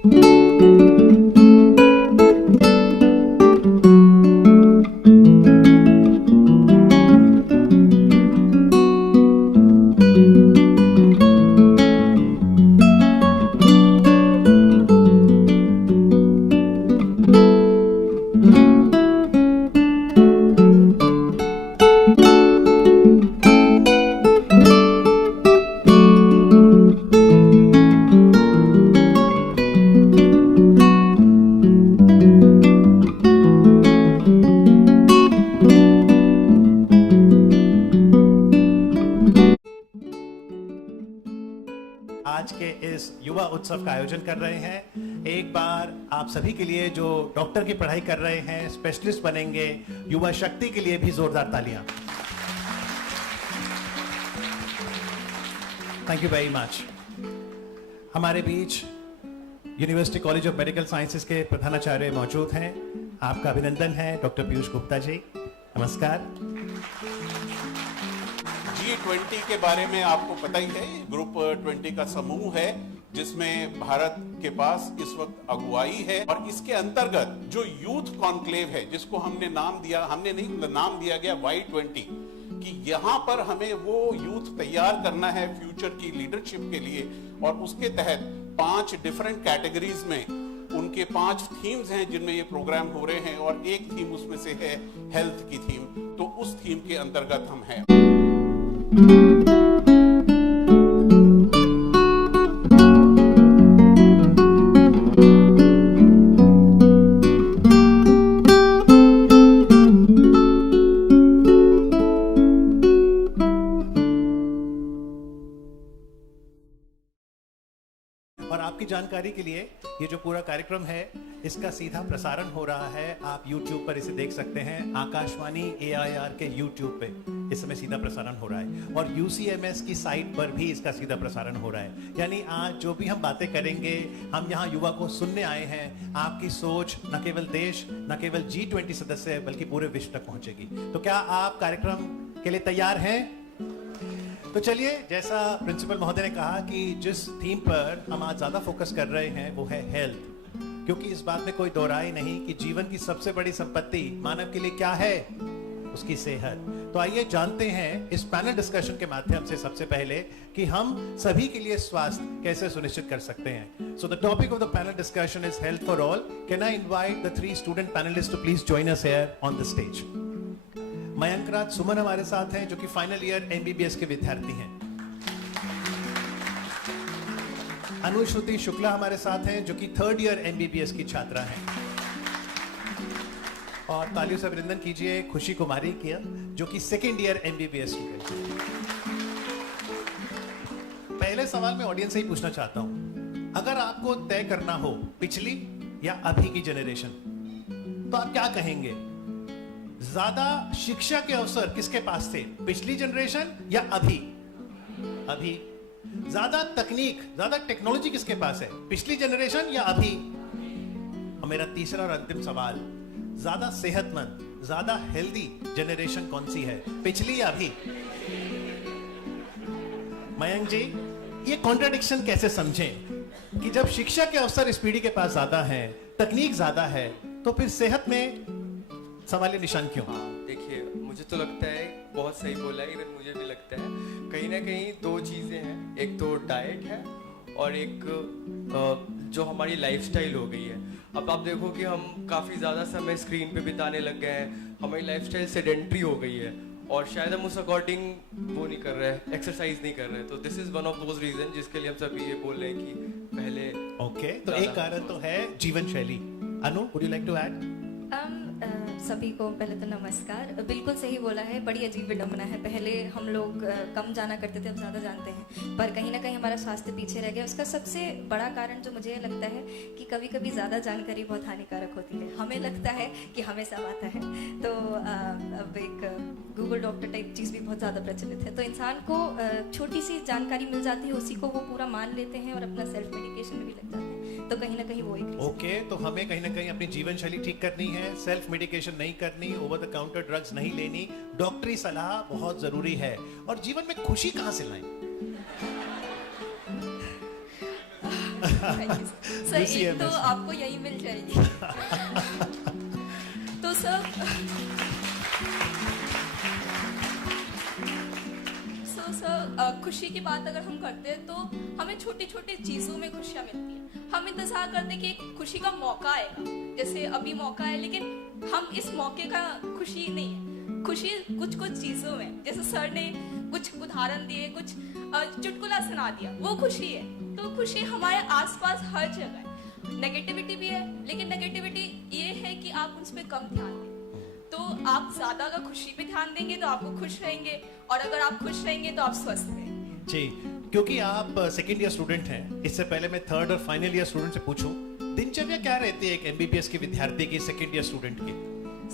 आज के इस युवा उत्सव का आयोजन कर रहे हैं। एक बार आप सभी के लिए जो डॉक्टर की पढ़ाई कर रहे हैं, स्पेशलिस्ट बनेंगे, युवा शक्ति के लिए भी जोरदार तालियां। Thank you very much. हमारे बीच university college of medical sciences के प्रधानाचार्य मौजूद हैं। आपका अभिनंदन है डॉक्टर पीयूष गुप्ता जी, नमस्कार। G20 के बारे में आपको पता ही है, ग्रुप 20 का समूह है जिसमें भारत के पास इस वक्त अगुवाई है और इसके अंतर्गत जो यूथ कॉन्क्लेव है जिसको हमने नाम दिया गया Y20 कि यहाँ पर हमें वो यूथ तैयार करना है फ्यूचर की लीडरशिप के लिए और उसके तहत 5 डिफरेंट कैटेगरीज में उनके 5 थीम्स हैं जिनमें ये प्रोग्राम हो रहे हैं और एक थीम उसमें से है हेल्थ की थीम। तो उस थीम के अंतर्गत हम हैं। और आपकी जानकारी के लिए ये जो पूरा कार्यक्रम है इसका सीधा प्रसारण हो रहा है। आप YouTube पर इसे देख सकते हैं। आकाशवाणी AIR के YouTube पे इस समय सीधा प्रसारण हो रहा है और UCMS की साइट पर भी इसका सीधा प्रसारण हो रहा है। यानी आज जो भी हम बातें करेंगे, हम यहाँ युवा को सुनने आए हैं। आपकी सोच न केवल देश, न केवल G20 सदस्य बल्कि पूरे विश्व तक पहुंचेगी। तो क्या आप कार्यक्रम के लिए तैयार हैं? तो चलिए, जैसा प्रिंसिपल महोदय ने कहा कि जिस थीम पर हम आज ज्यादा फोकस कर रहे हैं वो है हेल्थ, क्योंकि इस बात में कोई दो राय नहीं कि जीवन की सबसे बड़ी संपत्ति मानव के लिए क्या है, उसकी सेहत। तो आइए जानते हैं इस पैनल डिस्कशन के माध्यम से सबसे पहले कि हम सभी के लिए स्वास्थ्य कैसे सुनिश्चित कर सकते हैं। So the topic of the panel discussion is health for all. Can I invite the 3 student panellist to please join us here on the stage. Mayank Raj Suman हमारे साथ हैं जो कि फाइनल ईयर MBBS के विद्यार्थी हैं। अनुश्रुति शुक्ला हमारे साथ हैं जो कि 3rd ईयर MBBS की छात्रा हैं। और तालियों से अभिनंदन कीजिए खुशी कुमारी की जो कि 2nd ईयर MBBS स्टूडेंट है। पहले सवाल मैं ऑडियंस से ही पूछना चाहता हूं, अगर आपको तय करना हो पिछली या अभी की जनरेशन, तो आप क्या कहेंगे? ज्यादा शिक्षा के अवसर किसके पास थे, पिछली जनरेशन या अभी? अभी। ज्यादा तकनीक, ज्यादा टेक्नोलॉजी किसके पास है, पिछली जनरेशन या अभी? और मेरा तीसरा और अंतिम सवाल, ज्यादा सेहतमंद, ज्यादा हेल्दी जनरेशन कौन सी है, पिछली या अभी? मयंक जी, ये कॉन्ट्रडिक्शन कैसे समझें कि जब शिक्षा के अवसर इस पीढ़ी के पास ज्यादा है, तकनीक ज्यादा है, तो फिर सेहत में सवाल निशान क्यों? देखिए, मुझे तो लगता है बहुत सही बोला है, इवन मुझे भी लगता है कहीं ना कहीं 2 चीज़ें हैं। एक तो डाइट है और एक जो हमारी लाइफस्टाइल हो गई है। अब आप देखो कि हम काफ़ी ज़्यादा समय स्क्रीन पे बिताने लग गए हैं, हमारी लाइफस्टाइल सेडेंट्री हो गई है और शायद हम उस अकॉर्डिंग वो नहीं कर रहे हैं, एक्सरसाइज नहीं कर रहे हैं। तो this is one of those reason जिसके लिए हम सभी ये बोल रहे हैं कि पहले ओके, तो एक कारण तो है जीवन शैली। Anu, would you like to add? सभी को पहले तो नमस्कार। बिल्कुल सही बोला है, बड़ी अजीब विडंबना है। पहले हम लोग कम जाना करते थे, अब ज़्यादा जानते हैं, पर कहीं ना कहीं हमारा स्वास्थ्य पीछे रह गया। उसका सबसे बड़ा कारण जो मुझे लगता है कि कभी कभी ज़्यादा जानकारी बहुत हानिकारक होती है। हमें लगता है कि हमें सब आता है, तो अब एक गूगल डॉक्टर टाइप चीज़ भी बहुत ज़्यादा प्रचलित है। तो इंसान को छोटी सी जानकारी मिल जाती है, उसी को वो पूरा मान लेते हैं और अपना सेल्फ मेडिकेशन में भी लग जाते हैं। तो कहीं ना कहीं वो एक ओके, तो हमें कहीं ना कहीं अपनी जीवन शैली ठीक करनी है, सेल्फ मेडिकेशन नहीं करनी, ओवर द काउंटर ड्रग्स नहीं लेनी, डॉक्टरी सलाह बहुत जरूरी है। और जीवन में खुशी कहां से लाएं? Thank you sir. एक तो UCMS। आपको यही मिल जाएगी। तो सर खुशी की बात अगर हम करते हैं तो हमें छोटी छोटी चीज़ों में खुशियाँ मिलती हैं। हम इंतजार करते हैं कि एक खुशी का मौका आएगा, जैसे अभी मौका है, लेकिन हम इस मौके का खुशी नहीं है। खुशी कुछ कुछ चीज़ों में, जैसे सर ने कुछ उदाहरण दिए, कुछ चुटकुला सुना दिया, वो खुशी है। तो खुशी हमारे आसपास हर जगह है। नेगेटिविटी भी है, लेकिन नेगेटिविटी ये है कि आप उस पर कम ध्यान दें। तो आप ज्यादा अगर खुशी पे ध्यान देंगे तो आपको खुश रहेंगे, और अगर आप खुश रहेंगे तो आप स्वस्थ रहेंगे। जी, क्योंकि आप सेकेंड ईयर स्टूडेंट हैं, इससे पहले मैं थर्ड और फाइनल ईयर स्टूडेंट से पूछूं, दिनचर्या क्या रहती है एक एमबीबीएस के विद्यार्थी की, सेकेंड ईयर स्टूडेंट की?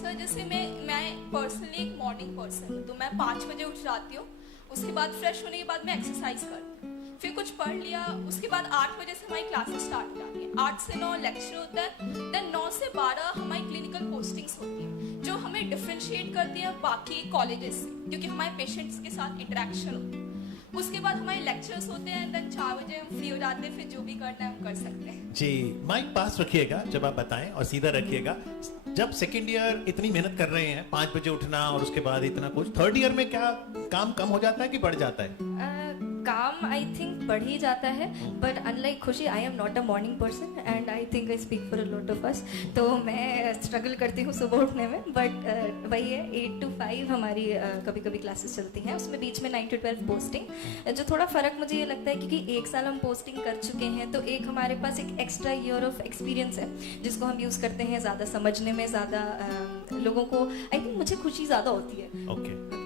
सर जैसे मैं पर्सनली एक मॉर्निंग पर्सन हूँ, तो मैं 5 बजे उठ जाती हूँ। उसके बाद फ्रेश होने के बाद मैं एक्सरसाइज करती हूँ, फिर कुछ पढ़ लिया। उसके बाद 8 बजे से हमारी क्लासेस स्टार्ट हो जाती है। 8 से 9 लेक्चर होता है, देन 9 से 12 हमारी क्लिनिकल पोस्टिंग्स होती है, जो हमें डिफरेंशिएट करती है बाकी कॉलेजेस से, क्योंकि हमारे पेशेंट्स के साथ इंटरेक्शन होती है। उसके बाद हमारे लेक्चर्स होते हैं, देन 4 बजे हम फ्री हो जाते हैं, फिर जो भी करना है हम कर सकते हैं। जी, माइक पास रखिएगा जब आप बताएं और सीधा रखिएगा। जब सेकेंड ईयर इतनी मेहनत कर रहे हैं, 5 बजे उठना और उसके बाद इतना कुछ, थर्ड ईयर में क्या काम कम हो जाता है कि बढ़ जाता है? काम आई थिंक बढ़ ही जाता है, बट अनलाइक खुशी, I am not a morning person and I think I speak for a lot of us. तो मैं स्ट्रगल करती हूँ सुबह उठने में, बट वही है 8 to 5 हमारी कभी कभी क्लासेस चलती हैं। उसमें बीच में 9 to 12 पोस्टिंग। जो थोड़ा फ़र्क मुझे ये लगता है क्योंकि 1 साल हम पोस्टिंग कर चुके हैं, तो एक हमारे पास एक एक्स्ट्रा ईयर ऑफ एक्सपीरियंस है, जिसको हम यूज़ करते हैं ज़्यादा समझने में, ज़्यादा लोगों को। आई थिंक मुझे खुशी ज़्यादा होती है। ओके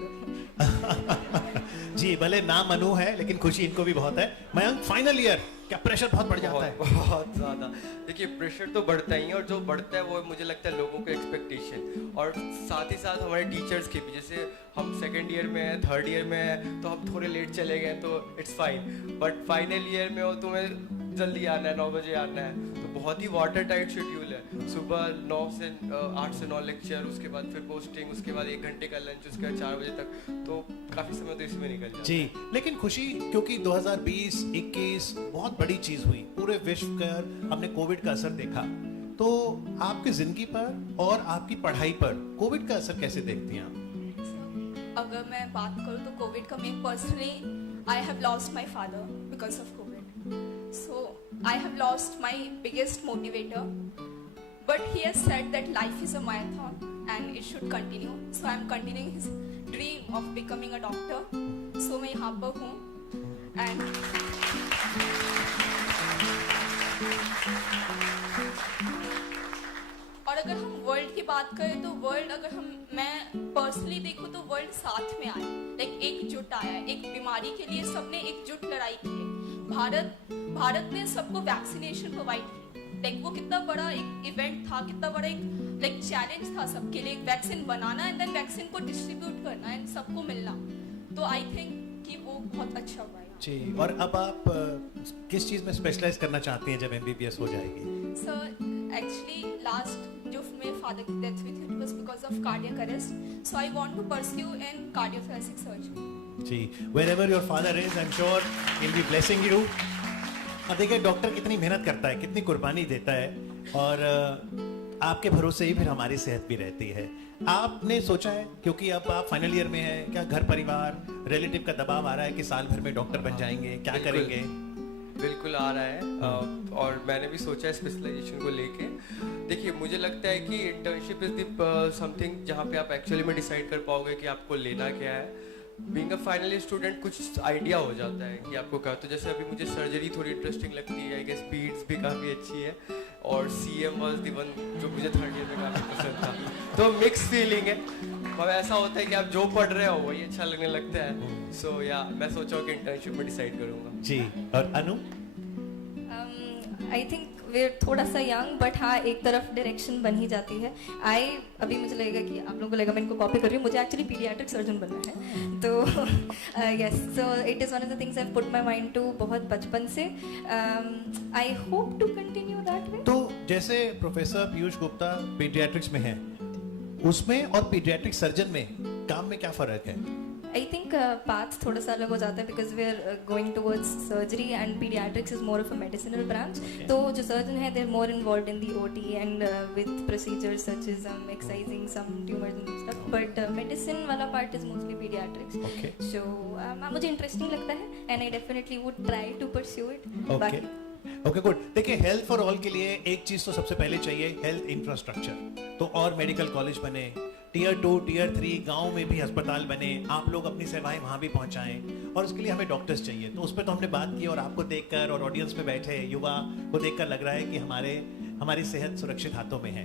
जी, भले नाम अनु है लेकिन खुशी इनको भी बहुत है। मयंक, फाइनल ईयर क्या प्रेशर बहुत बढ़ जाता है? बहुत ज़्यादा। देखिए, प्रेशर तो बढ़ता ही है, और जो बढ़ता है वो मुझे लगता है लोगों के एक्सपेक्टेशन, और साथ ही साथ हमारे टीचर्स के भी। जैसे हम सेकेंड ईयर में हैं, थर्ड ईयर में हैं, तो हम थोड़े लेट चले गए तो it's fine, but final year में हो तुम्हें जल्दी आना है, 9 बजे आना है, तो बहुत ही वाटर टाइट शेड्यूल है। सुबह 8 से 9 लेक्चर, उसके बाद फिर पोस्टिंग, उसके बाद 1 घंटे का लंच, उसके बाद 4 बजे तक, तो काफ़ी समय तो इसमें निकल जाता है। जी, लेकिन खुशी, क्योंकि 2020-21 बहुत बड़ी चीज हुई, पूरे विश्व पर हमने कोविड का असर देखा, तो आपकी जिंदगी पर और आपकी पढ़ाई पर कोविड का असर कैसे देखती हैं आप? अगर मैं बात करूँ तो कोविड का, मैं personally I have lost my father because of Covid. So I have lost my biggest motivator, but he has said that life is a marathon and it should continue. So I am continuing his dream of becoming a doctor. So मैं यहाँ पर हूँ and और अगर हम world की बात करें तो वर्ल्ड, अगर मैं पर्सनली देखूँ तो वर्ल्ड साथ में आया, लाइक एकजुट आया। एक बीमारी के लिए सबने एकजुट लड़ाई की है। भारत ने सबको वैक्सीनेशन प्रोवाइड की, लाइक वो कितना बड़ा एक इवेंट था, कितना बड़ा एक लाइक चैलेंज था सबके लिए, वैक्सीन बनाना एंड देन वैक्सीन को डिस्ट्रीब्यूट करना एंड सबको मिलना। तो आई थिंक कि वो बहुत अच्छा हुआ है। जी, और अब आप किस चीज में स्पेशलाइज करना चाहती हैं जब एमबीबीएस हो जाएगी? सर एक्चुअली लास्ट जो मेरे फादर की डेथ हुई थी, it was because of cardiac arrest, so I want to pursue in cardiothoracic surgery. जी, wherever your father is, I'm sure he'll be blessing you. अब देखिए डॉक्टर कितनी मेहनत करता है, कितनी कुर्बानी देता है, और आपके भरोसे ही फिर हमारी सेहत भी रहती है। आपने सोचा है, क्योंकि अब आप फाइनल ईयर में हैं, क्या घर परिवार, रिलेटिव का दबाव आ रहा है कि साल भर में डॉक्टर बन जाएंगे, क्या करेंगे? बिल्कुल आ रहा है, और मैंने भी सोचा है स्पेशलाइजेशन को लेके। देखिए, मुझे लगता है कि इंटर्नशिप इज द समथिंग जहाँ पे आप एक्चुअली में डिसाइड कर पाओगे कि आपको लेना क्या है। Being a final year student कुछ आइडिया हो जाता है कि आपको क्या। तो जैसे अभी मुझे सर्जरी थोड़ी इंटरेस्टिंग लगती है, आई गेस स्पीड्स भी काफ़ी अच्छी है, और CM वाज द वन जो मुझे थर्ड ईयर में काफ़ी पसंद था। तो मिक्स फीलिंग है, अब ऐसा होता है कि आप जो पढ़ रहे हो वही अच्छा लगने लगता है। सो या मैं सोचा हूँ कि इंटर्नशिप में डिसाइड करूँगा। जी, और अनु? आई थिंक वे थोड़ा सा यंग, बट हाँ एक तरफ डायरेक्शन बन ही जाती है। अभी मुझे लगेगा कि आप लोगों को लगेगा मैं इनको कॉपी कर रही हूँ, मुझे एक्चुअली पीडियाट्रिक सर्जन बनना है। तो yes, so it is one of the things I put my mind to बहुत बचपन से। I hope to continue that way. तो जैसे प्रोफेसर पीयूष गुप्ता पीडियाट्रिक्स में हैं, उसमें और पीडियाट्रिक सर्जन में काम में क्या फ़र्क है? आई थिंक पाथ थोड़ा सा अलग हो जाता है because we are going towards surgery and paediatrics is more of a medicinal branch. तो जो सर्जन है they are more involved in the OT and with procedures such as exercising some tumours and stuff, but medicine वाला part is mostly paediatrics. Okay. So मुझे interesting लगता है and I definitely would try to pursue it. Okay okay good. देखिए health for all के लिए एक चीज तो सबसे पहले चाहिए हेल्थ इंफ्रास्ट्रक्चर. तो और मेडिकल कॉलेज बने, टियर 2 टियर 3 गांव में भी अस्पताल बने, आप लोग अपनी सेवाएं वहां भी पहुंचाएं, और उसके लिए हमें डॉक्टर्स चाहिए. तो उस पर तो हमने बात की, और आपको देखकर और ऑडियंस में बैठे युवा को देखकर लग रहा है कि हमारी सेहत सुरक्षित हाथों में है.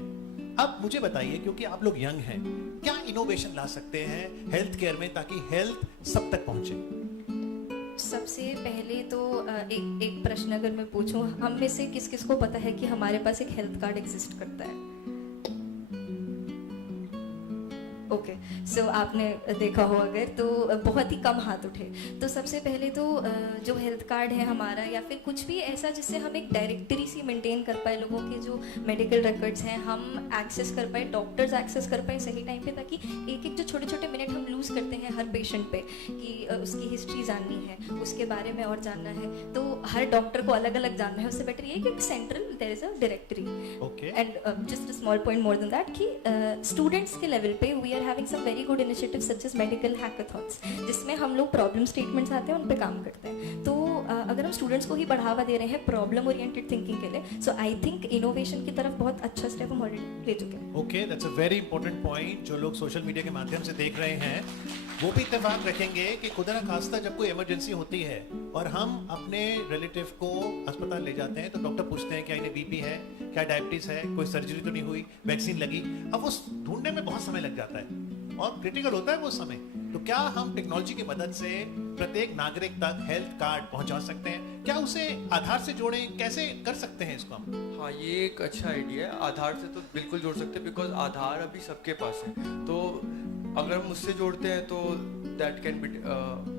अब मुझे बताइए, क्योंकि आप लोग यंग हैं, क्या इनोवेशन ला सकते हैं हेल्थ केयर में ताकि हेल्थ सब तक पहुंचे? सबसे पहले तो एक प्रश्न अगर मैं पूछूं, हम में से किस किस को पता है कि हमारे पास एक हेल्थ कार्ड एग्जिस्ट करता है? ओके सो आपने देखा हो अगर, तो बहुत ही कम हाथ उठे. तो सबसे पहले तो जो हेल्थ कार्ड है हमारा, या फिर कुछ भी ऐसा जिससे हम एक डायरेक्टरी सी मेंटेन कर पाए, लोगों के जो मेडिकल रिकॉर्ड्स हैं हम एक्सेस कर पाए, डॉक्टर्स एक्सेस कर पाए सही टाइम पे, ताकि एक एक जो छोटे छोटे मिनट हम लूज करते हैं हर पेशेंट पे कि उसकी हिस्ट्री जाननी है, उसके बारे में और जानना है, तो हर डॉक्टर को अलग अलग जानना है. उससे बेटर ये कि central there is a directory. Okay. And just a small point more than that कि स्टूडेंट्स के लेवल पे we are having some very good initiatives such as medical hackathons, जिसमें हम लोग प्रॉब्लम स्टेटमेंट्स आते हैं उन पे काम करते हैं. तो अगर हम स्टूडेंट्स को ही बढ़ावा दे रहे हैं प्रॉब्लम ओरिएंटेड थिंकिंग के लिए, सो आई थिंक इनोवेशन की तरफ बहुत अच्छा स्टेप हम ऑलरेडी ले चुके हैं. Okay, that's a very important point. जो लोग सोशल मीडिया के माध्यम से देख रहे हैं वो भी इत्तेफाक रखेंगे कि खुदा न खास्ता जब कोई इमरजेंसी होती है और हम अपने रिलेटिव को अस्पताल ले जाते हैं, तो डॉक्टर पूछते हैं क्या इन्हें बीपी है, क्या डायबिटीज है, कोई सर्जरी तो नहीं हुई, वैक्सीन लगी. अब वो ढूंढने में बहुत समय लग जाता है और क्रिटिकल होता है वो समय. तो क्या हम टेक्नोलॉजी की मदद से प्रत्येक नागरिक तक हेल्थ कार्ड पहुंचा सकते हैं? क्या उसे आधार से जोड़ें? कैसे कर सकते हैं इसको हम? हाँ, ये एक अच्छा आइडिया है. आधार से तो बिल्कुल जोड़ सकते हैं, बिकॉज आधार अभी सबके पास है. तो अगर हम उससे जोड़ते हैं तो that can be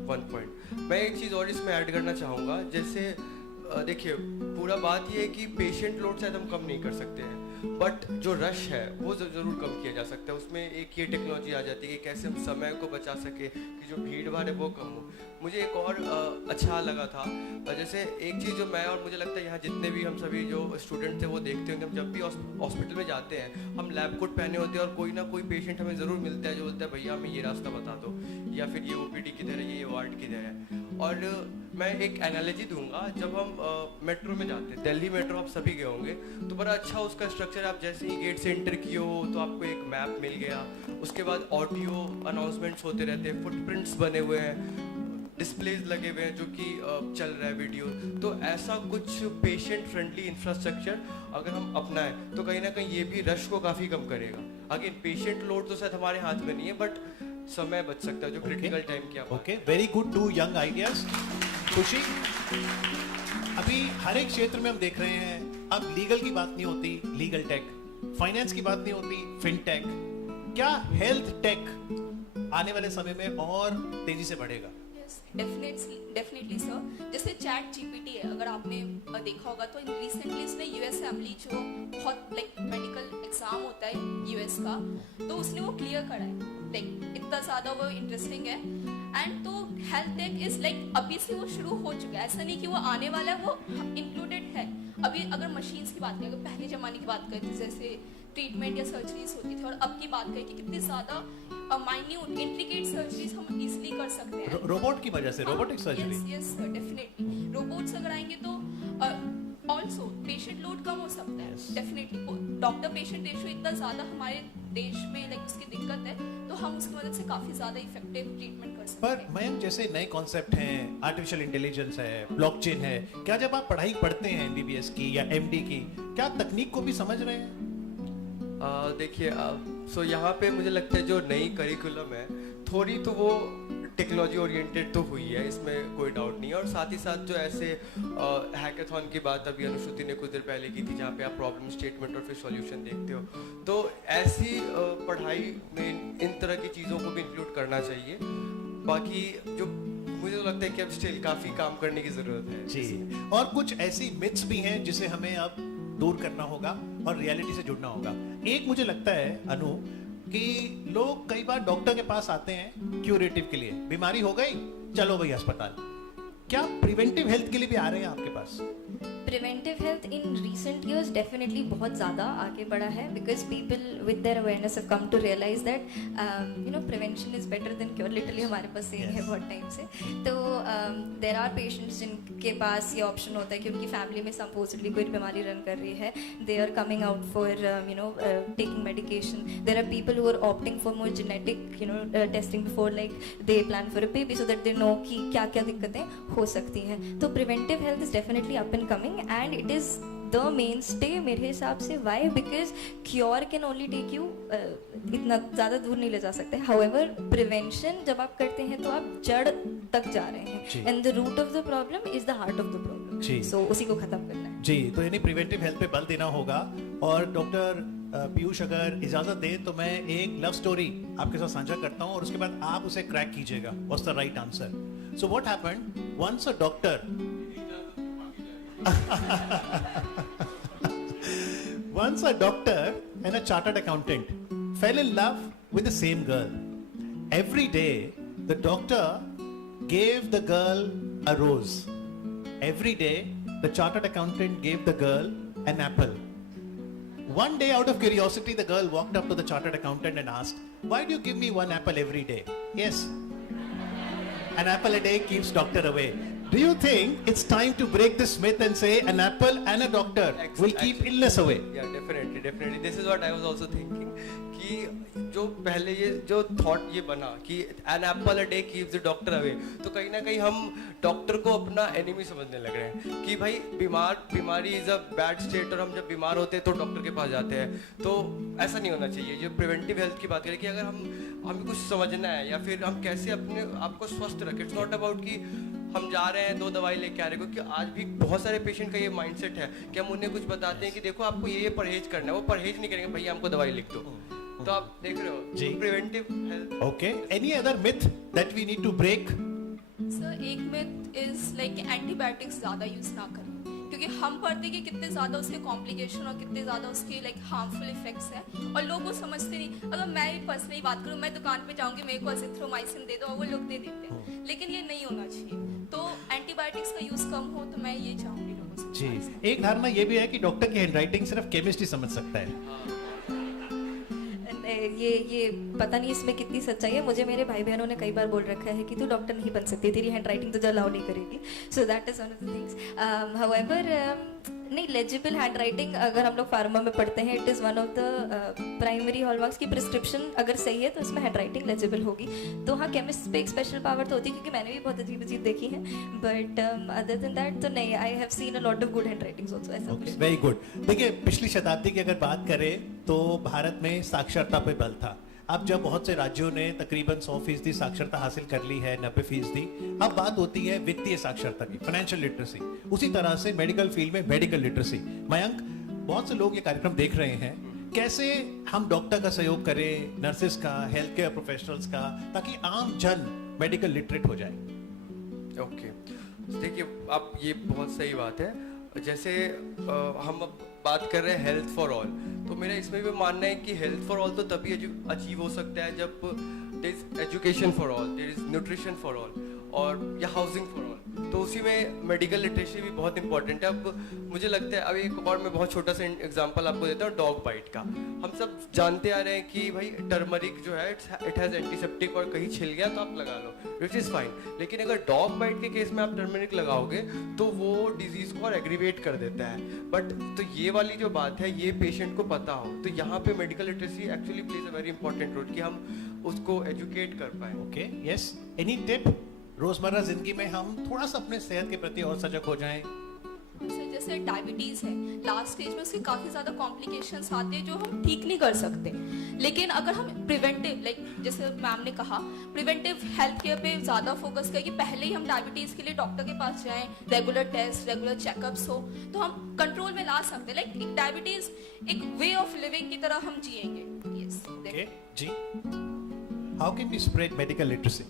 one point. मैं एक चीज़ और इसमें ऐड करना चाहूँगा. जैसे देखिए, पूरा बात ये है कि पेशेंट लोड शायद हम कम नहीं कर सकते हैं, बट जो रश है वो ज़रूर कम किया जा सकता है. उसमें एक ये टेक्नोलॉजी आ जाती है कि कैसे हम समय को बचा सके, कि जो भीड़ भाड़ है वो कम हो. मुझे एक और अच्छा लगा था, जैसे एक चीज़ जो मैं और मुझे लगता है यहाँ जितने भी हम सभी जो स्टूडेंट थे वो देखते होंगे, हम जब भी हॉस्पिटल में जाते हैं हम लैब कोट पहने होते हैं, और कोई ना कोई पेशेंट हमें ज़रूर मिलता है जो बोलता है भैया हमें ये रास्ता बता दो, या फिर ये ओपीडी किधर है, ये वार्ड किधर है. और मैं एक एनालॉजी दूंगा. जब हम मेट्रो में जाते हैं, दिल्ली मेट्रो आप सभी गए होंगे, तो बड़ा अच्छा उसका स्ट्रक्चर. आप जैसे ही गेट से एंटर किए हो तो आपको एक मैप मिल गया. उसके बाद ऑडियो अनाउंसमेंट्स होते रहते हैं, फुटप्रिंट्स बने हुए हैं, डिस्प्लेज लगे हुए हैं जो कि चल रहा है वीडियो. तो ऐसा कुछ पेशेंट फ्रेंडली इंफ्रास्ट्रक्चर अगर हम अपनाएं तो कहीं ना कहीं ये भी रश को काफ़ी कम करेगा. अगेन पेशेंट लोड तो शायद हमारे हाथ में नहीं है, बट समय बच सकता है जो क्रिटिकल टाइम की आप. Okay, very good, 2 young ideas. खुशी, अभी हर एक क्षेत्र में हम देख रहे हैं अब लीगल की बात नहीं होती, लीगल टेक, फाइनेंस की बात नहीं होती, फिनटेक. क्या हेल्थ टेक आने वाले समय में और तेजी से बढ़ेगा? Definitely sir. जैसे चैट जीपीटी है, अगर आपने देखा होगा तो रिसेंटली इसने यूएस असेंबली जो बहुत मेडिकल एग्जाम होता है यूएस का, तो उसने वो क्लियर करा है. इतना ज़्यादा वो इंटरेस्टिंग है. एंड तो हेल्थ टेक इज अभी से वो शुरू हो चुका है. ऐसा नहीं कि वो आने वाला है, वो इंक्लूडेड है. अभी अगर मशीन्स की बात करें, अगर पहले ज़माने की बात करें तो जैसे ट्रीटमेंट या सर्जरीज होती थी, और अब की बात करें कि कितनी ज़्यादा माइन्यूट इंट्रिकेट सर्जरीज हम इजीली कर सकते हैं रोबोट की वजह से, robotic surgery. Yes sir, definitely robots अगर आएंगे तो ऑल्सो पेशेंट लोड कम हो सकता है. डेफिनेटली डॉक्टर पेशेंट रेशियो इतना ज़्यादा हमारे देश में उसकी दिक्कत है, तो हम उसकी मदद से काफ़ी ज़्यादा इफेक्टिव ट्रीटमेंट कर सकते हैं. पर मयंक, जैसे नए कॉन्सेप्ट हैं, आर्टिफिशियल इंटेलिजेंस है, ब्लॉकचेन है, क्या जब आप पढ़ाई पढ़ते हैं एमबीबीएस की या एमडी की, क्या तकनीक को भी समझ रहे हैं? देखिए, सो यहाँ पे मुझे लगता है जो नई करिकुलम है थोड़ी तो वो टेक्नोलॉजी ओरिएंटेड तो हुई है, इसमें कोई डाउट नहीं है. और साथ ही साथ जो ऐसे हैकाथॉन की बात अभी अनुश्रुति ने कुछ देर पहले की थी, जहाँ पे आप प्रॉब्लम स्टेटमेंट और फिर सॉल्यूशन देखते हो, तो ऐसी पढ़ाई में इन तरह की चीज़ों को भी इंक्लूड करना चाहिए. बाकी जो मुझे तो लगता है कि अब स्टिल काफ़ी काम करने की ज़रूरत है जी. और कुछ ऐसी मिथ्स भी हैं जिसे हमें अब दूर करना होगा और रियलिटी से जुड़ना होगा. एक मुझे लगता है अनु, कि लोग कई बार डॉक्टर के पास आते हैं क्यूरेटिव के लिए, बीमारी हो गई चलो भाई अस्पताल। क्या प्रिवेंटिव हेल्थ के लिए भी आ रहे हैं आपके पास? Preventive health in recent years definitely बहुत ज़्यादा आगे बढ़ा है, because people with their awareness have come to realise that prevention is better than cure. Literally हमारे पास सेम है बहुत टाइम से। तो देर आर पेशेंट्स जिनके पास ये ऑप्शन होता है कि उनकी फैमिली में सपोजली कोई बीमारी रन कर रही है, they are coming out for taking medication. There are people who are opting for more genetic testing before like they plan for a baby, so that they know कि क्या क्या दिक्कतें हो सकती हैं। तो preventive health is definitely up and coming and it is the mainstay मेरे हिसाब से। why? because cure can only take you इतना ज़्यादा दूर नहीं ले जा सकते। however prevention जब आप करते हैं तो आप जड़ तक जा रहे हैं, and the root of the problem is the heart of the problem। Ji. so उसी को खत्म करना है। जी, तो यानी प्रिवेंटिव हेल्थ पे बल देना होगा। और डॉक्टर पीयूष अगर इजाजत दे तो मैं एक लव स्टोरी आपके साथ साझा करता हूँ और उसके बाद आप उसे क्रैक कीजिएगा, what's the right answer. So what happened, once a doctor once a doctor and a chartered accountant fell in love with the same girl. Every day the doctor gave the girl a rose. Every day the chartered accountant gave the girl an apple. One day, out of curiosity, the girl walked up to the chartered accountant and asked, "Why do you give me one apple every day?" "Yes, an apple a day keeps doctor away." Do you think it's time to break this myth and say an apple and a doctor will keep illness away? Yeah, definitely. This is what I was also thinking कि जो पहले ये जो thought ये बना कि an apple a day keeps the doctor away, तो कहीं ना कहीं हम डॉक्टर को अपना एनिमी समझने लग रहे हैं कि भाई बीमारी इज अ बैड स्टेट और हम जब बीमार होते हैं तो डॉक्टर के पास जाते हैं। तो ऐसा नहीं होना चाहिए। जो प्रिवेंटिव हेल्थ की बात करें कि अगर हमें कुछ समझना है या फिर हम कैसे अपने आप को स्वस्थ रखें, इट्स नॉट अबाउट कि हम जा रहे हैं 2 दवाई लेके आ रहे हैं। क्योंकि आज भी बहुत सारे पेशेंट का ये माइंडसेट है कि हम उन्हें कुछ बताते हैं कि देखो आपको ये परहेज करना है, वो परहेज नहीं करेंगे, भैया हमको दवाई लिख दो। तो आप देख रहे हो जी, preventive health. Okay, any other myth that we need to break? Sir एक मिथ इज लाइक एंटीबायोटिक्स ज़्यादा यूज़ ना करें, क्योंकि हम पढ़ते कि कितने ज़्यादा उसके कॉम्प्लिकेशन और कितने ज़्यादा उसके लाइक हार्मफुल इफेक्ट्स हैं और लोग वो समझते नहीं। अगर मैं पर्सनली बात करूँ, मैं दुकान पे जाऊँगी, मेरे को अजिथ्रोमाइसिन दे दो और वो लोग दे देते हैं, लेकिन ये नहीं होना चाहिए। तो एंटीबायोटिक्स का यूज़ कम हो, तो मैं ये चाहूँगी लोगों से। जी, एक धारणा ये भी है कि डॉक्टर की हैंडराइटिंग सिर्फ केमिस्ट ही समझ सकता है। ये पता नहीं इसमें कितनी सच्चाई है। मुझे मेरे भाई बहनों ने कई बार बोल रखा है कि तू डॉक्टर नहीं बन सकती, तेरी हैंड राइटिंग तुझे अलाउ नहीं करेगी। So that is one of the things. However नहीं, लेजिबल हैंड राइटिंग अगर हम लोग फार्मा में पढ़ते हैं, it is one of the primary hallmarks की प्रिस्क्रिप्शन अगर सही है तो इसमें हैंड राइटिंग लेजिबल होगी। तो हाँ, केमिस्ट पे एक स्पेशल पावर तो होती है, क्योंकि मैंने भी बहुत अजीब अजीब देखी है, बट अदर देन दैट तो नहीं। I have seen a lot of good hand writings also. ऐसा वेरी गुड। देखिए, पिछली शताब्दी की अगर बात करें तो भारत में साक्षरता पे बल था। अब जब बहुत से राज्यों ने तकरीबन 100% साक्षरता हासिल कर ली है, 90%, अब बात होती है वित्तीय साक्षरता की, फाइनेंशियल लिटरेसी। उसी तरह से मेडिकल फील्ड में मेडिकल लिटरेसी। मयंक, बहुत से लोग ये कार्यक्रम देख रहे हैं, कैसे हम डॉक्टर का सहयोग करें, नर्सेस का, हेल्थ केयर प्रोफेशनल्स का, ताकि आम जन मेडिकल लिटरेट हो जाए? ओके, देखिए आप ये बहुत सही बात है। जैसे हम अब बात कर रहे हैं हेल्थ फॉर ऑल, तो मेरा इसमें भी मानना है कि हेल्थ फॉर ऑल तो तभी अचीव हो सकता है जब there is education for all, there is nutrition for all, और या हाउसिंग फॉर ऑल। तो उसी में मेडिकल लिटरेसी भी बहुत इंपॉर्टेंट है। अब मुझे लगता है, अब एक और मैं बहुत छोटा सा एग्जांपल आपको देता हूँ डॉग बाइट का। हम सब जानते आ रहे हैं कि भाई टर्मरिक जो है इट हैज़ एंटीसेप्टिक, और कहीं छिल गया तो आप लगा लो, विच इज़ फाइन। लेकिन अगर डॉग बाइट के केस में आप टर्मरिक लगाओगे तो वो डिजीज़ को और एग्रीवेट कर देता है। बट तो ये वाली जो बात है, ये पेशेंट को पता हो, तो यहाँ पे medical literacy actually plays a very important role कि हम उसको एजुकेट कर पाए। ओके, यस, एनी टिप रोजमर्रा जिंदगी में हम थोड़ा सा अपने सेहत के प्रति और सजग हो जाएं? सर जैसे डायबिटीज़ है, लास्ट स्टेज में उसके काफ़ी ज़्यादा कॉम्प्लिकेशंस आते हैं जो हम ठीक नहीं कर सकते। लेकिन अगर हम प्रिवेंटिव, लाइक जैसे मैम ने कहा, प्रिवेंटिव हेल्थ केयर पे ज़्यादा फोकस करें कि पहले ही हम डायबिटीज़ के लिए डॉक्टर के पास जाएं, रेगुलर टेस्ट, रेगुलर चेकअप्स हो, तो हम कंट्रोल में ला सकते हैं। लाइक एक डायबिटीज़ एक वे ऑफ लिविंग की तरह हम जिएंगे। यस, ओके जी, how can we spread medical literacy?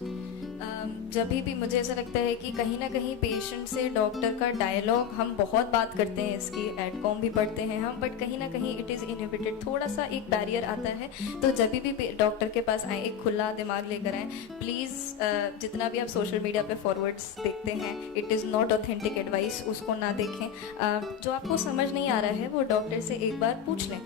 जब भी मुझे ऐसा लगता है कि कहीं ना कहीं पेशेंट से डॉक्टर का डायलॉग, हम बहुत बात करते हैं इसकी, एडकॉम भी पढ़ते हैं हम, बट कहीं ना कहीं इट इज़ इनहिबिटेड, थोड़ा सा एक बैरियर आता है। तो जब भी डॉक्टर के पास आए, एक खुला दिमाग लेकर आए प्लीज़। जितना भी आप सोशल मीडिया पे फॉरवर्ड्स देखते हैं, it is not authentic advice, उसको ना देखें। जो आपको समझ नहीं आ रहा है वो डॉक्टर से एक बार पूछ लें,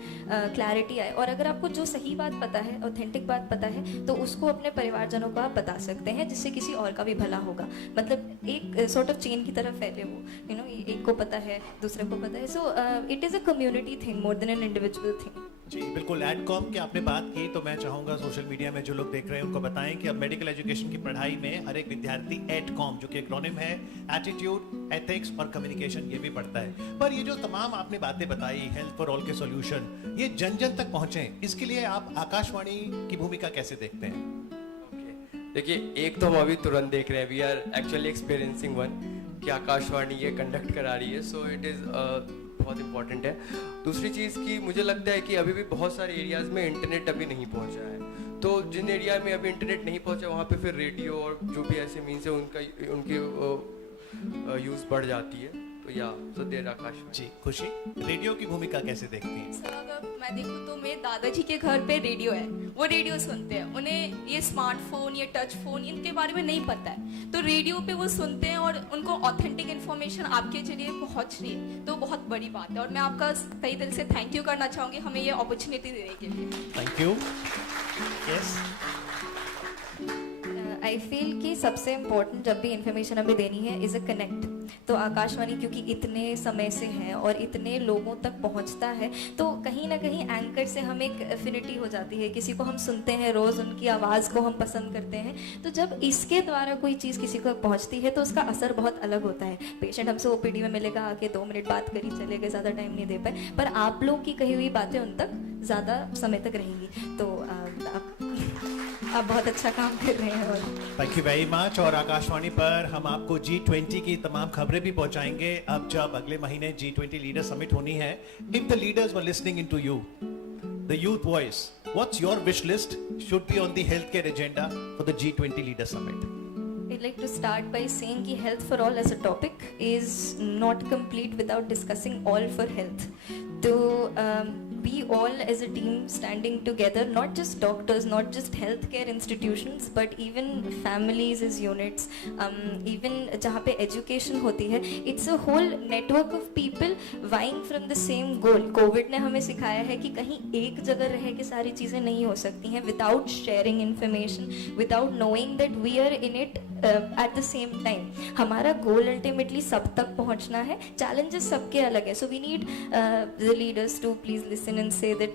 क्लैरिटी आए। और अगर आपको जो सही बात पता है, ऑथेंटिक बात पता है, तो उसको अपने परिवारजनों को आप बता सकते हैं, जिससे किसी और का भी भला होगा। मतलब एक सॉर्ट ऑफ चेन की तरफ फैले वो, यू नो, एक को पता है, दूसरे को पता है। So it is a community thing more than an individual thing. जी बिल्कुल, एडकॉम की आपने बात की, तो मैं चाहूंगा सोशल मीडिया में जो लोग देख रहे हैं उनको बताएं कि अब मेडिकल एजुकेशन की पढ़ाई में हर एक विद्यार्थी एडकॉम, जो कि एक्रोनिम है, एटीट्यूड, एथिक्स और कम्युनिकेशन, ये भी पढ़ता है। पर ये जो तमाम आपने बातें बताई, हेल्थ फॉर ऑल के सॉल्यूशन, ये जन जन तक पहुंचे, इसके लिए आप आकाशवाणी की भूमिका कैसे देखते हैं? देखिए, एक तो हम अभी तुरंत देख रहे हैं, we are actually experiencing one, कि आकाशवाणी ये कंडक्ट करा रही है, सो इट इज़ बहुत इंपॉर्टेंट है। दूसरी चीज़ की मुझे लगता है कि अभी भी बहुत सारे एरियाज़ में इंटरनेट अभी नहीं पहुंचा है, तो जिन एरिया में अभी इंटरनेट नहीं पहुंचा वहाँ पे फिर रेडियो और जो भी ऐसे मीन्स है उनकी यूज़ बढ़ जाती है। तो या सो देर आकाशवाणी। जी खुशी, रेडियो की भूमिका कैसे देखती हैं? सर अगर मैं देखूँ तो मेरे दादाजी के घर पे रेडियो है, वो रेडियो सुनते हैं। उन्हें ये स्मार्टफोन, ये टच फोन, इनके बारे में नहीं पता है, तो रेडियो पे वो सुनते हैं और उनको ऑथेंटिक इन्फॉर्मेशन आपके जरिए पहुंच रही है, तो बहुत बड़ी बात है। और मैं आपका सही दिल से थैंक यू करना चाहूँगी हमें ये अपॉर्चुनिटी देने के लिए। Thank you. Yes, I feel कि सबसे इम्पोर्टेंट जब भी इंफॉर्मेशन हमें देनी है इज़ अ कनेक्ट। तो आकाशवाणी क्योंकि इतने समय से है और इतने लोगों तक पहुंचता है, तो कहीं ना कहीं एंकर से हमें एक एफिनिटी हो जाती है। किसी को हम सुनते हैं रोज़, उनकी आवाज़ को हम पसंद करते हैं, तो जब इसके द्वारा कोई चीज़ किसी को पहुंचती है तो उसका असर बहुत अलग होता है। पेशेंट हमसे ओपीडी में मिलेगा, आके 2 मिनट बात करी चले गए, ज़्यादा टाइम नहीं दे पाए, पर आप लोग की कही हुई बातें उन तक ज़्यादा समय तक रहेंगी। तो आप बहुत अच्छा काम कर रहे हैं। और थैंक यू वेरी मच। और आकाशवाणी पर हम आपको G20 की तमाम खबरें भी पहुंचाएंगे। अब जब अगले महीने G20 लीडर समिट होनी है, if the leaders were listening into you, the youth voice, what's your wish list should be on the health care agenda for the G20 leader summit? I'd like to start by saying कि health for all as a topic is not complete without discussing all for health. So we all as a team standing together, not just doctors, not just healthcare institutions, but even families as units, even जहाँ पे education होती है, it's a whole network of people vying from the same goal. COVID ने हमें सिखाया है कि कहीं एक जगह रह के सारी चीज़ें नहीं हो सकती हैं, without sharing information, without knowing that we are in it at the same time. हमारा गोल अल्टीमेटली सब तक पहुंचना है, चैलेंजेस सबके अलग है, so we need the leaders to please listen and say that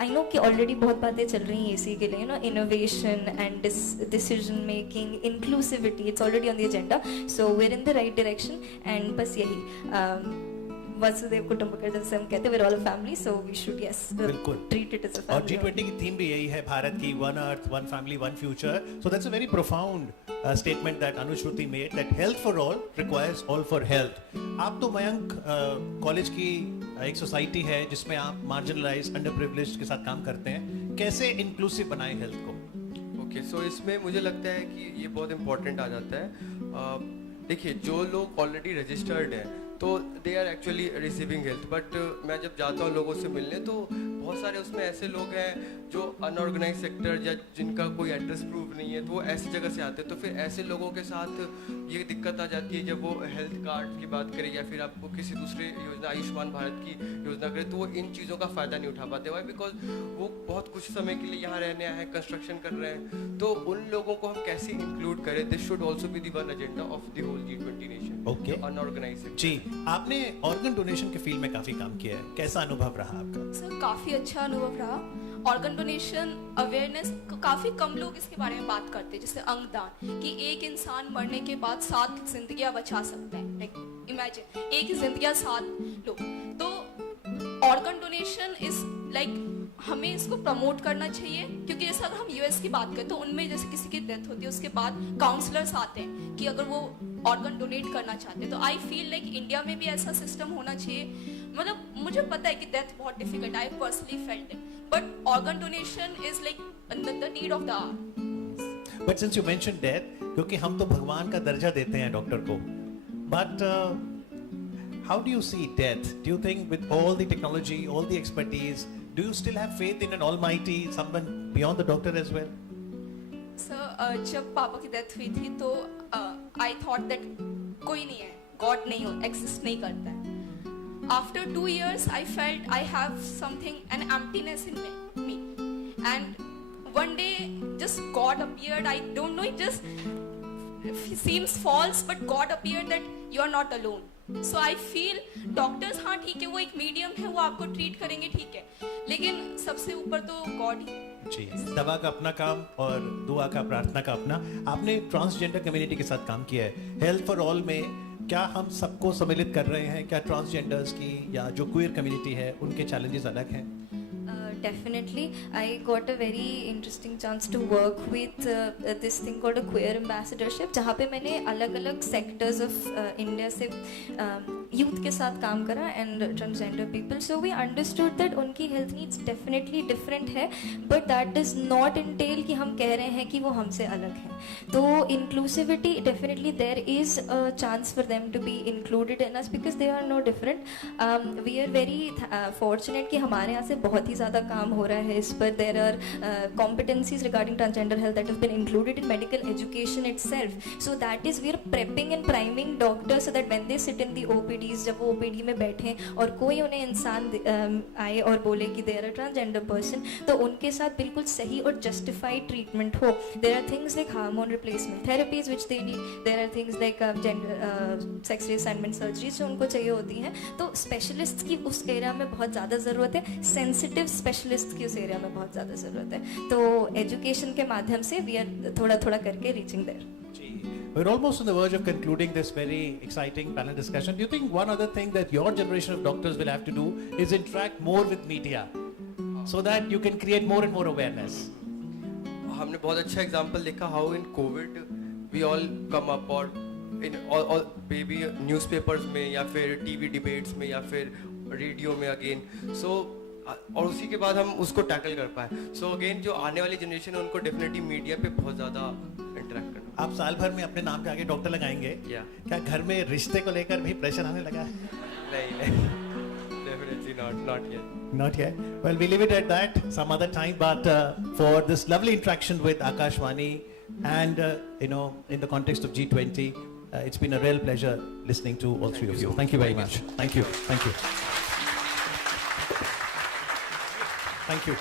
I know कि ऑलरेडी बहुत बातें चल रही हैं इसी के लिए, you know, innovation and decision making, inclusivity, it's already on the agenda, so we're in the right direction. And बस यही वसुदेव कुटुंबकम जैसे हम कहते हैं, we're all a family, so we should बिल्कुल treat it as a और family. G20 की theme भी यही है, भारत की, one earth, one family, one future. So that's a very profound statement that Anushruti made, that health for all requires all for health. आप तो Mayank college की एक सोसाइटी है जिसमें आप मार्जिनलाइज्ड, अंडर प्रिविलेज्ड के साथ काम करते हैं, कैसे इंक्लूसिव बनाए हेल्थ को? ओके, सो इसमें मुझे लगता है कि ये बहुत इंपॉर्टेंट आ जाता है। देखिए, जो लोग ऑलरेडी रजिस्टर्ड हैं तो they are actually receiving health, but मैं जब जाता हूँ लोगों से मिलने तो बहुत सारे उसमें ऐसे लोग हैं जो अनऑर्गेनाइज सेक्टर या जिनका कोई एड्रेस प्रूफ नहीं है, तो वो ऐसी जगह से आते हैं। तो फिर ऐसे लोगों के साथ ये दिक्कत आ जाती है जब वो हेल्थ कार्ड की बात करें या फिर आपको किसी दूसरे योजना, आयुष्मान भारत की योजना करें, तो वो इन चीज़ों का फ़ायदा नहीं उठा पाते। वाई? बिकॉज वो बहुत कुछ समय के लिए यहाँ रहने आए हैं, कंस्ट्रक्शन कर रहे हैं, तो उन लोगों को हम कैसे इंक्लूड करें? This should also be the one agenda of the whole G20 nation. Okay, unorganise sector. जी, आपने ऑर्गन डोनेशन के फील्ड में काफी काम किया है, कैसा अनुभव रहा आपका? सर काफ़ी अच्छा अनुभव रहा। ऑर्गन डोनेशन अवेयरनेस, काफ़ी कम लोग इसके बारे में बात करते हैं, जैसे अंगदान, कि एक इंसान मरने के बाद 7 जिंदगियां बचा सकता है। लाइक इमेजिन, एक जिंदगियां 7 लोग। तो ऑर्गन डोनेशन इज लाइक हमें इसको प्रमोट करना चाहिए, क्योंकि जैसे अगर हम यूएस की बात करें तो उनमें जैसे किसी की डेथ होती है उसके बाद काउंसलर्स आते हैं कि अगर वो ऑर्गन डोनेट करना चाहते हैं, तो आई फील लाइक इंडिया में भी ऐसा सिस्टम होना चाहिए। मतलब मुझे पता है कि डेथ बहुत difficult, I personally felt it, but organ donation is like the need of the hour. But since you mentioned death, क्योंकि हम तो भगवान का दर्जा देते हैं डॉक्टर को, but how do you see death? Do you think with all the technology, all the expertise, do you still have faith in an almighty, someone beyond the doctor as well? Sir जब पापा की death हुई थी तो I thought that कोई नहीं है, God नहीं हो, एग्जिस्ट नहीं करता है. After 2 years I felt I have something, an emptiness in me, and one day just God appeared. I don't know, it just seems false, but God appeared that you are not alone. So I feel doctors, हाँ ठीक है, वो एक medium है, वो आपको treat करेंगे, ठीक है, लेकिन सबसे ऊपर तो गॉड ही. जी, दवा का अपना काम और दुआ का प्रार्थना का अपना. आपने ट्रांसजेंडर कम्युनिटी के साथ काम किया है. हेल्थ फॉर ऑल में क्या हम सबको सम्मिलित कर रहे हैं? क्या ट्रांसजेंडर्स की या जो क्वेयर कम्युनिटी है उनके चैलेंजेस अलग हैं? Definitely, I got a very interesting chance to work with this thing called a queer ambassadorship, जहाँ पे मैंने अलग-अलग sectors of India से youth के साथ काम करा and transgender people. So we understood that उनकी health needs definitely different है, but that does not entail कि हम कह रहे हैं कि वो हमसे अलग हैं. तो inclusivity, definitely there is a chance for them to be included in us because they are no different. We are very fortunate कि हमारे यहाँ से बहुत ही ज़्यादा काम हो रहा है इस पर. There are competencies regarding transgender health that have been included in medical education itself. So that is, we are prepping and priming doctors so that when they sit in the OPDs, जब वो OPD में बैठे और कोई उन्हें इंसान आए और बोले कि they are a transgender person, तो उनके साथ बिल्कुल सही और justified treatment हो. There are things like hormone replacement therapies which they need. There are things like sex reassignment surgeries जो उनको चाहिए होती हैं. तो specialists की उस एरिया में बहुत ज़्यादा ज़रूरत है. Sensitive specialists की उस एरिया में बहुत ज़्यादा ज़रूरत है. तो education के माध्यम से we are थोड़ा-थोड़ा करके reaching there. We're almost on the verge of concluding this very exciting panel discussion. Do you think one other thing that your generation of doctors will have to do is interact more with media so that you can create more and more awareness? हमने बहुत अच्छा example देखा how in COVID we all come up और in all baby newspapers में या फिर TV debates में या फिर रेडियो में अगेन. सो और उसी के बाद हम उसको टैकल कर पाए. सो अगेन जो आने वाली जनरेशन है उनको डेफिनेटली मीडिया पे बहुत ज़्यादा इंटरेक्ट करना. आप साल भर में अपने नाम के आगे डॉक्टर लगाएंगे. Yeah. क्या घर में रिश्ते को लेकर भी प्रेशर आने लगा है? नहीं definitely not yet. Not yet. Well, we leave it at that some other time. But for this lovely interaction with Akashvani and in the context of G20, it's been a real pleasure listening to all three of you. Thank you very much. Thank you. Thank you. Thank you.